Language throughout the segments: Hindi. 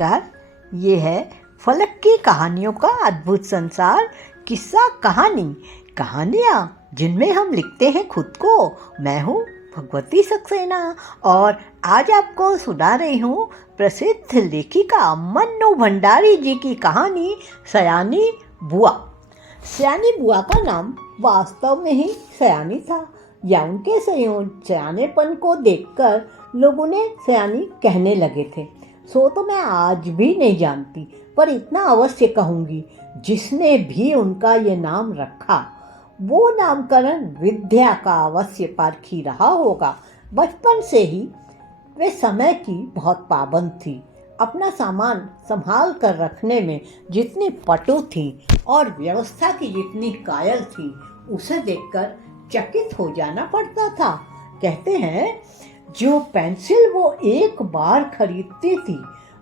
नमस्कार। ये है फलक की कहानियों का अद्भुत संसार। किस्सा कहानी, कहानियाँ जिनमें हम लिखते हैं खुद को। मैं हूँ भगवती सक्सेना और आज आपको सुना रही हूँ प्रसिद्ध लेखिका मन्नू भंडारी जी की कहानी सयानी बुआ। सयानी बुआ का नाम वास्तव में ही सयानी था, या उनके सयानेपन को देखकर लोग उन्हें सयानी कहने लगे थे। सो तो मैं आज भी नहीं जानती, पर इतना अवश्य कहूँगी, जिसने भी उनका ये नाम रखा वो नामकरण विद्या का अवश्य पारखी रहा होगा। बचपन से ही वे समय की बहुत पाबंद थी। अपना सामान संभाल कर रखने में जितनी पटु थी और व्यवस्था की जितनी कायल थी, उसे देखकर चकित हो जाना पड़ता था। कहते हैं जो पेंसिल वो एक बार खरीदती थी,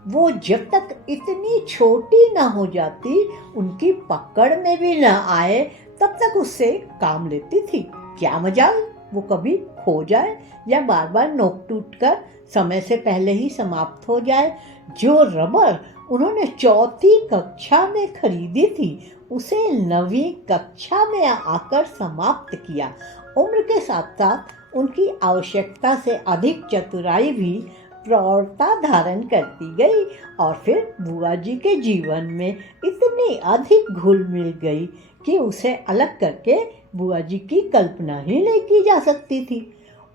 वो जब तक इतनी छोटी न हो जाती, उनकी पकड़ में भी न आए, तब तक उससे काम लेती थी। क्या मजाल वो कभी खो जाए या बार बार नोक टूट कर समय से पहले ही समाप्त हो जाए। जो रबर उन्होंने चौथी कक्षा में खरीदी थी, उसे 9वीं कक्षा में आकर समाप्त किया। उम्र के साथ साथ उनकी आवश्यकता से अधिक चतुराई भी प्रौढ़ता धारण करती गई और फिर बुआ जी के जीवन में इतनी अधिक घुल मिल गई कि उसे अलग करके बुआ जी की कल्पना ही नहीं की जा सकती थी।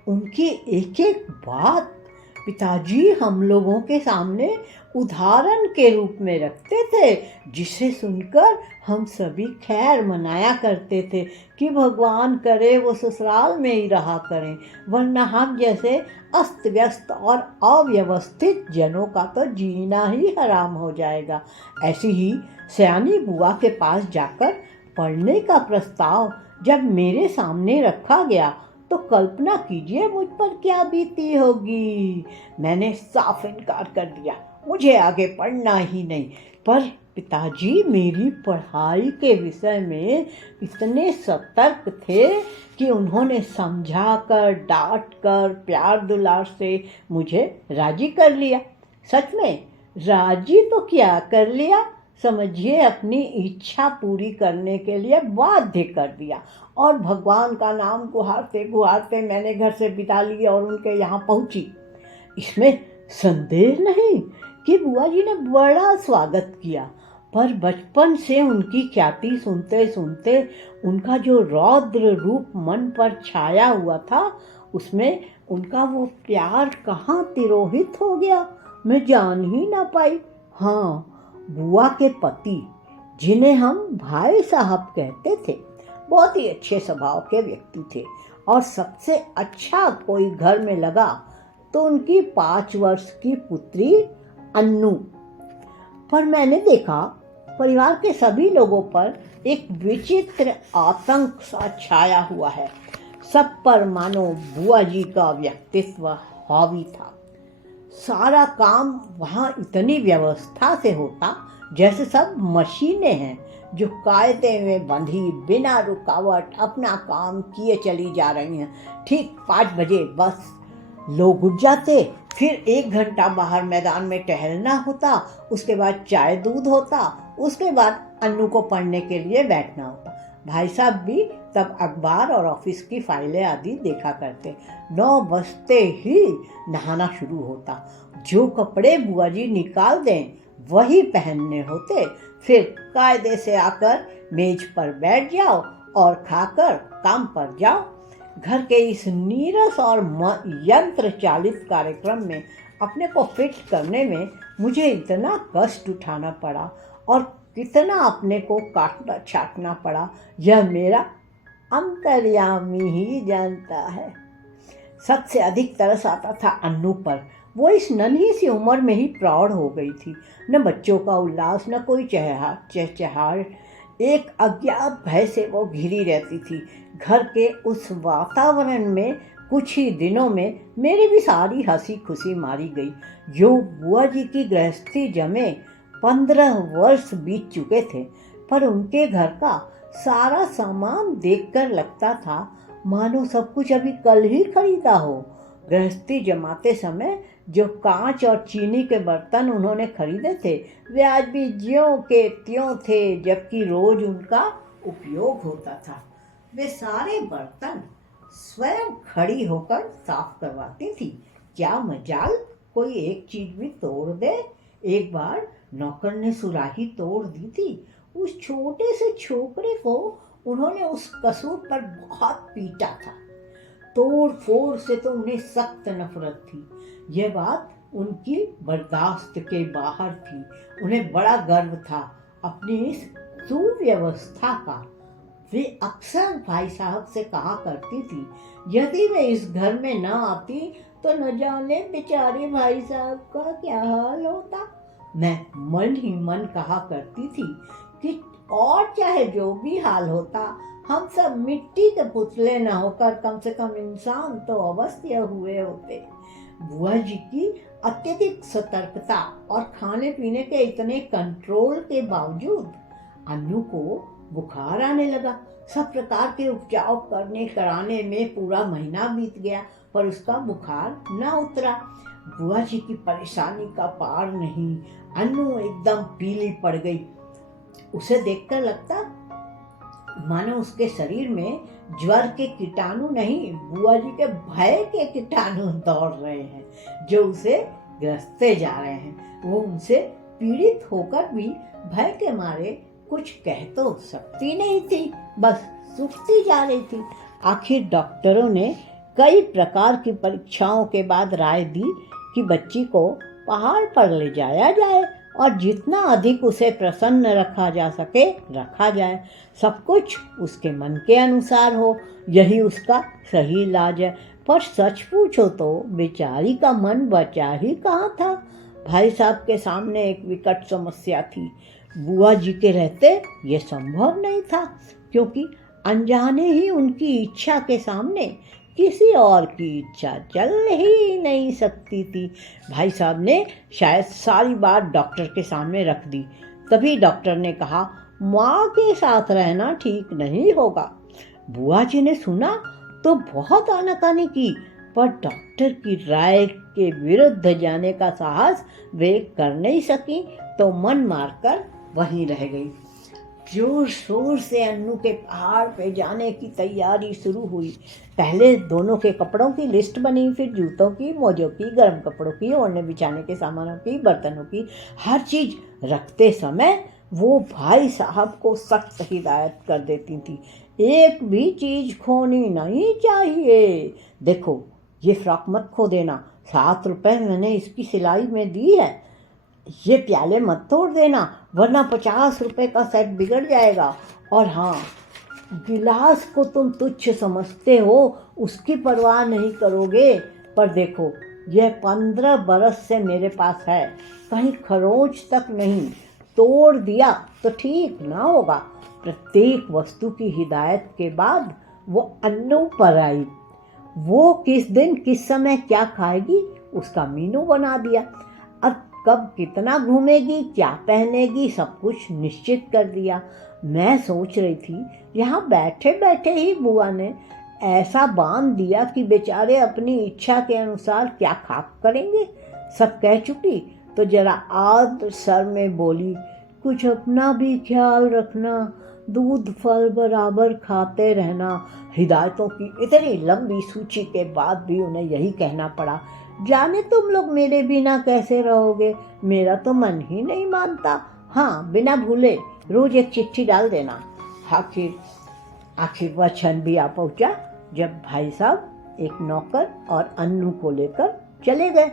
उनकी एक एक बात पिताजी हम लोगों के सामने उदाहरण के रूप में रखते थे, जिसे सुनकर हम सभी खैर मनाया करते थे कि भगवान करे वो ससुराल में ही रहा करें, वरना हम जैसे अस्त व्यस्त और अव्यवस्थित जनों का तो जीना ही हराम हो जाएगा। ऐसी ही सयानी बुआ के पास जाकर पढ़ने का प्रस्ताव जब मेरे सामने रखा गया, तो कल्पना कीजिए मुझ पर क्या बीती होगी। मैंने साफ इनकार कर दिया, मुझे आगे पढ़ना ही नहीं। पर पिताजी मेरी पढ़ाई के विषय में इतने सतर्क थे कि उन्होंने समझा कर, डांट कर, प्यार दुलार से मुझे राजी कर लिया। सच में राजी तो क्या कर लिया, समझिए अपनी इच्छा पूरी करने के लिए बाध्य कर दिया। और भगवान का नाम गुहारते गुहारते मैंने घर से विदा ली और उनके यहाँ पहुँची। इसमें संदेह नहीं कि बुआ जी ने बड़ा स्वागत किया, पर बचपन से उनकी ख्याति सुनते सुनते उनका जो रौद्र रूप मन पर छाया हुआ था, उसमें उनका वो प्यार कहाँ तिरोहित हो गया, मैं जान ही ना पाई। हाँ, बुआ के पति, जिन्हें हम भाई साहब कहते थे, बहुत ही अच्छे स्वभाव के व्यक्ति थे और सबसे अच्छा कोई घर में लगा तो उनकी 5 वर्ष की पुत्री अन्नू। पर मैंने देखा परिवार के सभी लोगों पर एक विचित्र आतंक सा छाया हुआ है। सब पर मानो बुआ जी का व्यक्तित्व हावी था। सारा काम वहाँ इतनी व्यवस्था से होता जैसे सब मशीनें हैं जो कायदे में बंधी बिना रुकावट अपना काम किए चली जा रही हैं। ठीक 5 बजे बस लोग उठ जाते, फिर 1 घंटा बाहर मैदान में टहलना होता, उसके बाद चाय दूध होता, उसके बाद अन्नू को पढ़ने के लिए बैठना होता। भाई साहब भी तब अखबार और ऑफिस की फाइलें आदि देखा करते। 9 बजते ही नहाना शुरू होता। जो कपड़े बुआ जी निकाल दें वही पहनने होते। फिर कायदे से आकर मेज पर बैठ जाओ और खाकर काम पर जाओ। घर के इस नीरस और यंत्र चालित कार्यक्रम में अपने को फिट करने में मुझे इतना कष्ट उठाना पड़ा और कितना अपने को काटना छाटना पड़ा, यह मेरा अंतर्यामी ही जानता है। सबसे अधिक तरस आता था अन्नू पर। वो इस नन्ही सी उम्र में ही प्रौढ़ हो गई थी। न बच्चों का उल्लास, न कोई चहचहाट, एक अज्ञात भय से वो घिरी रहती थी। घर के उस वातावरण में कुछ ही दिनों में मेरी भी सारी हंसी खुशी मारी गई। जो बुआ जी की गृहस्थी जमे 15 वर्ष बीत चुके थे, पर उनके घर का सारा सामान देखकर लगता था मानो सब कुछ अभी कल ही खरीदा हो। गृहस्थी जमाते समय जो कांच और चीनी के बर्तन उन्होंने खरीदे थे वे आज भी ज्यों के त्यों थे, जबकि रोज उनका उपयोग होता था। वे सारे बर्तन स्वयं खड़ी होकर साफ करवाती थी। क्या मजाल कोई एक चीज भी तोड़ दे। एक बार नौकर ने सुराही तोड़ दी थी। उस छोटे से छोकरे को उन्होंने उस कसूर पर बहुत पीटा था। तोड़ फोड़ से तो उन्हें सख्त नफरत थी। यह बात उनकी बर्दाश्त के बाहर थी। उन्हें बड़ा गर्व था अपनी इस सुव्यवस्था का। वे अक्सर भाई साहब से कहा करती थी, यदि मैं इस घर में न आती तो न जाने बेचारे भाई साहब का क्या हाल होता। मैं मन ही मन कहा करती थी कि और चाहे जो भी हाल होता, हम सब मिट्टी के पुतले न होकर कम से कम इंसान तो अवश्य हुए होते। बुआ जी की अत्यधिक सतर्कता और खाने पीने के इतने कंट्रोल के बावजूद अन्नू को बुखार आने लगा। सब प्रकार के उपचार कराने में पूरा महीना बीत गया, पर उसका बुखार न उतरा। बुआ जी की परेशानी का पार नहीं। अन्नू एकदम पीली पड़ गई। उसे देखकर लगता मानो उसके शरीर में ज्वर के कीटाणु नहीं, बुआ जी के भय के कीटाणु दौड़ रहे हैं, जो उसे ग्रसते जा रहे हैं। वो उनसे पीड़ित होकर भी भय के मारे कुछ कह तो सकती नहीं थी, बस सूखती जा रही थी। आखिर डॉक्टरों ने कई प्रकार की परीक्षाओं के बाद राय दी कि बच्ची को पहाड़ पर ले जाया जाए और जितना अधिक उसे प्रसन्न रखा जा सके रखा जाए। सब कुछ उसके मन के अनुसार हो, यही उसका सही इलाज है। पर सच पूछो तो बेचारी का मन बचा ही कहाँ था। भाई साहब के सामने एक विकट समस्या थी। बुआ जी के रहते ये संभव नहीं था, क्योंकि अनजाने ही उनकी इच्छा के सामने किसी और की इच्छा चल ही नहीं सकती थी। भाई साहब ने शायद सारी बात डॉक्टर के सामने रख दी। तभी डॉक्टर ने कहा, माँ के साथ रहना ठीक नहीं होगा। बुआ जी ने सुना तो बहुत आनाकानी की, पर डॉक्टर की राय के विरुद्ध जाने का साहस वे कर नहीं सकी, तो मन मारकर वहीं रह गई। जोर शोर से अन्नू के पहाड़ पे जाने की तैयारी शुरू हुई। पहले दोनों के कपड़ों की लिस्ट बनी, फिर जूतों की, मोजों की, गर्म कपड़ों की, ओढ़ने बिछाने के सामानों की, बर्तनों की। हर चीज रखते समय वो भाई साहब को सख्त हिदायत कर देती थी, एक भी चीज खोनी नहीं चाहिए। देखो, ये फ्रॉक मत खो देना, 7 रुपए मैंने इसकी सिलाई में दी है। ये प्याले मत तोड़ देना, वरना 50 रुपए का सेट बिगड़ जाएगा। और हाँ, गिलास को तुम तुच्छ समझते हो, उसकी परवाह नहीं करोगे, पर देखो यह 15 बरस से मेरे पास है, कहीं खरोंच तक नहीं, तोड़ दिया तो ठीक ना होगा। प्रत्येक वस्तु की हिदायत के बाद वो अन्नू पर आई। वो किस दिन किस समय क्या खाएगी उसका मीनू बना दिया। अब कब कितना घूमेगी, क्या पहनेगी, सब कुछ निश्चित कर दिया। मैं सोच रही थी, यहाँ बैठे बैठे ही बुआ ने ऐसा बांध दिया कि बेचारे अपनी इच्छा के अनुसार क्या खाक करेंगे। सब कह चुकी तो जरा आद सर में बोली, कुछ अपना भी ख्याल रखना, दूध फल बराबर खाते रहना। हिदायतों की इतनी लंबी सूची के बाद भी उन्हें यही कहना पड़ा, जाने तुम लोग मेरे बिना कैसे रहोगे, मेरा तो मन ही नहीं मानता। हाँ, बिना भूले रोज एक चिट्ठी डाल देना। आखिर वह क्षण भी आ पहुंचा जब भाई साहब एक नौकर और अन्नू को लेकर चले गए।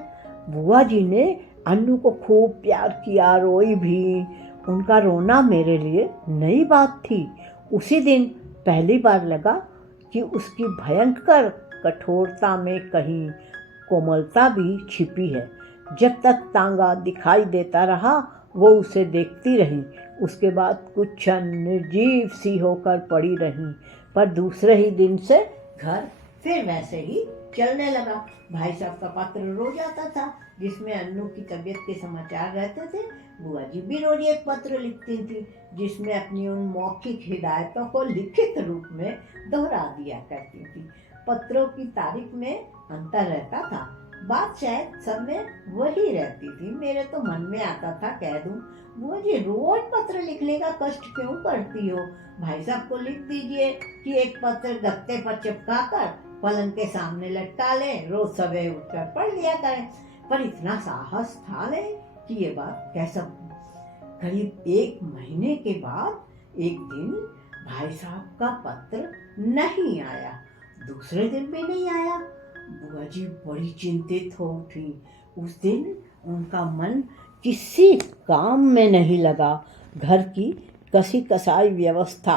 बुआ जी ने अन्नू को खूब प्यार किया, रोई भी। उनका रोना मेरे लिए नई बात थी। उसी दिन पहली बार लगा कि उसकी भयंकर कठोरता में कहीं कोमलता भी छिपी है। जब तक तांगा दिखाई देता रहा वो उसे देखती रही। उसके बाद कुछ क्षण निर्जीव सी होकर पड़ी रही, पर दूसरे ही दिन से घर फिर वैसे ही चलने लगा। भाई साहब का पत्र रोज आता था जिसमें अन्नू की तबीयत के समाचार रहते थे। बुआ जी भी रोज एक पत्र लिखती थी जिसमें अपनी उन मौखिक हिदायतों को लिखित रूप में दोहरा दिया करती थी। पत्रों की तारीख में अंतर रहता था, बात शायद सब में वही रहती थी। मेरे तो मन में आता था कह दूं, बुआ जी रोज पत्र लिखने का कष्ट क्यों करती हो? भाई साहब को लिख दीजिए कि एक पत्र गत्ते पर चिपका कर पलंग के सामने लटका लें, रोज सवेरे उठकर पढ़ लिया करें। पर इतना साहस था नहीं कि ये बात कह सकूं। करीब 1 महीने के बाद एक दिन भाई साहब का पत्र नहीं आया, दूसरे दिन भी नहीं आया। बुआ जी बड़ी चिंतित हो उठी। उस दिन उनका मन किसी काम में नहीं लगा। घर की कसी कसाई व्यवस्था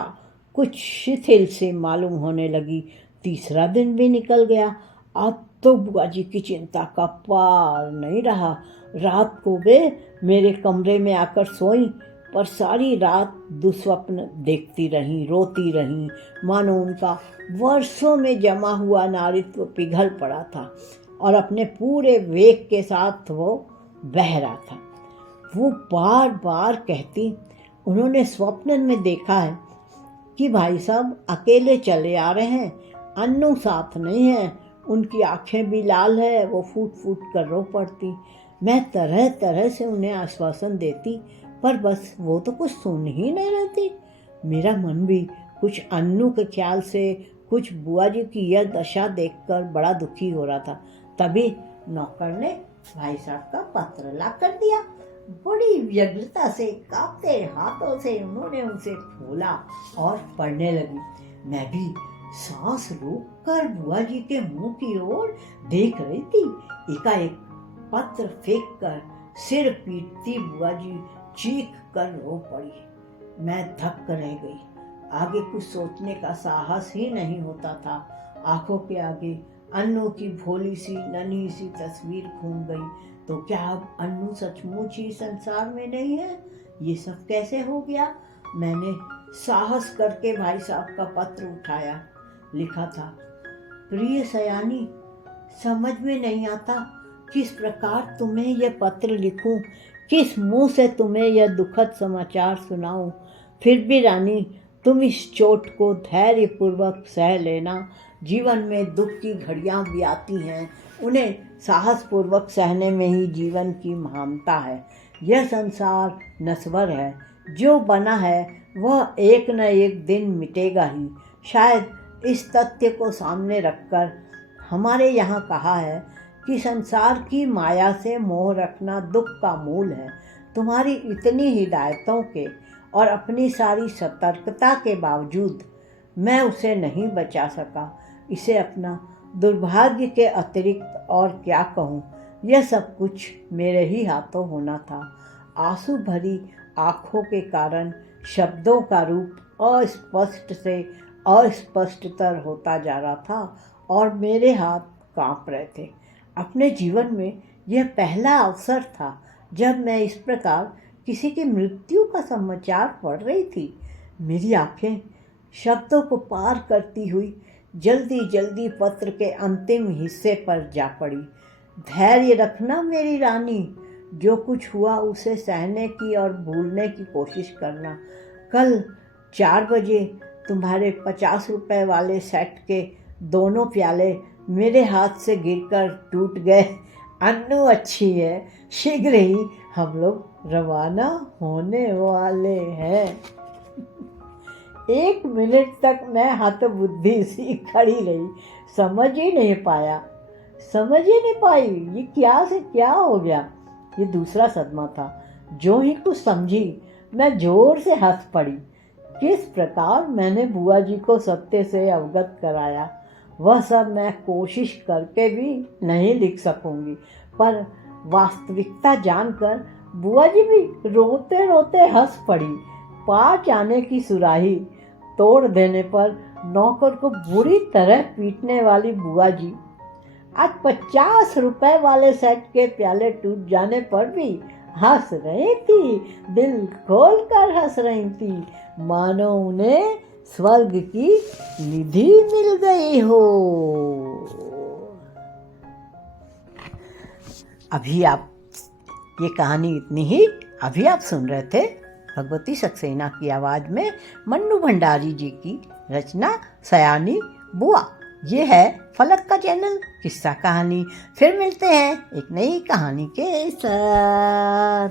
कुछ शिथिल से मालूम होने लगी। तीसरा दिन भी निकल गया। अब तो बुआ जी की चिंता का पार नहीं रहा। रात को वे मेरे कमरे में आकर सोईं, पर सारी रात दुस्वप्न देखती रहीं, रोती रहीं, मानो उनका वर्षों में जमा हुआ नारित्व पिघल पड़ा था और अपने पूरे वेग के साथ वो बह रहा था। वो बार बार कहती, उन्होंने स्वप्न में देखा है कि भाई साहब अकेले चले आ रहे हैं, अन्नू साथ नहीं है, उनकी आंखें भी लाल है, वो फूट फूट कर रो पड़ती। मैं तरह तरह से उन्हें आश्वासन देती, पर बस वो तो कुछ सुन ही नहीं रहती। मेरा मन भी कुछ अन्नू के ख्याल से, कुछ बुआ जी की यह दशा देखकर बड़ा दुखी हो रहा था। तभी नौकर ने भाई साहब का पत्र ला कर दिया। बड़ी व्यग्रता से कांपते हाथों से उन्होंने उसे खोला और पढ़ने लगी। मैं भी सांस रोककर बुआ जी के मुंह की ओर देख रही थी। एकाएक पत्र फेंक कर सिर पीटती बुआ जी चीख कर रो पड़ी। मैं धक्क रह गई। आगे कुछ सोचने का साहस ही नहीं होता था। आंखों के आगे अन्नू की भोली सी नन्ही सी तस्वीर घूम गई। तो क्या अब अन्नू सचमुच ही संसार में नहीं है? ये सब कैसे हो गया? मैंने साहस करके भाई साहब का पत्र उठाया। लिखा था, प्रिय सयानी, समझ में नहीं आता किस प्रकार तुम्हें यह पत्र लिखूं, किस मुंह से तुम्हें यह दुखद समाचार सुनाऊं। फिर भी रानी, तुम इस चोट को धैर्यपूर्वक सह लेना। जीवन में दुख की घड़ियां भी आती हैं, उन्हें साहसपूर्वक सहने में ही जीवन की महानता है। यह संसार नश्वर है, जो बना है वह एक न एक दिन मिटेगा ही। शायद इस तथ्य को सामने रखकर हमारे यहाँ कहा है कि संसार की माया से मोह रखना दुख का मूल है। तुम्हारी इतनी हिदायतों के और अपनी सारी सतर्कता के बावजूद मैं उसे नहीं बचा सका। इसे अपना दुर्भाग्य के अतिरिक्त और क्या कहूँ, यह सब कुछ मेरे ही हाथों होना था। आंसू भरी आँखों के कारण शब्दों का रूप अस्पष्ट से अस्पष्टतर होता जा रहा था और मेरे हाथ कांप रहे थे। अपने जीवन में यह पहला अवसर था जब मैं इस प्रकार किसी की मृत्यु का समाचार पढ़ रही थी। मेरी आंखें शब्दों को पार करती हुई जल्दी जल्दी पत्र के अंतिम हिस्से पर जा पड़ी। धैर्य रखना मेरी रानी, जो कुछ हुआ उसे सहने की और भूलने की कोशिश करना। कल 4 बजे तुम्हारे 50 रुपए वाले सेट के दोनों प्याले मेरे हाथ से गिरकर टूट गए। अन्नू अच्छी है, शीघ्र ही हम लोग रवाना होने वाले हैं। 1 मिनट तक मैं हतबुद्धि सी खड़ी रही, समझ ही नहीं पाई ये क्या से क्या हो गया। ये दूसरा सदमा था। जो ही कुछ समझी मैं जोर से हंस पड़ी। किस प्रकार मैंने बुआ जी को सत्य से अवगत कराया, वह सब मैं कोशिश करके भी नहीं लिख सकूंगी। पर वास्तविकता जानकर बुआ जी भी रोते रोते हंस पड़ी। 5 आने की सुराही तोड़ देने पर नौकर को बुरी तरह पीटने वाली बुआ जी आज 50 रुपए वाले सेट के प्याले टूट जाने पर भी हंस रही थी, दिल खोल कर हंस रही थी, मानो उन्हें स्वर्ग की निधि मिल गई हो। अभी आप ये कहानी इतनी ही। अभी आप सुन रहे थे भगवती सक्सेना की आवाज़ में मन्नू भंडारी जी की रचना सयानी बुआ। ये है फलक का चैनल किस्सा कहानी। फिर मिलते हैं एक नई कहानी के साथ।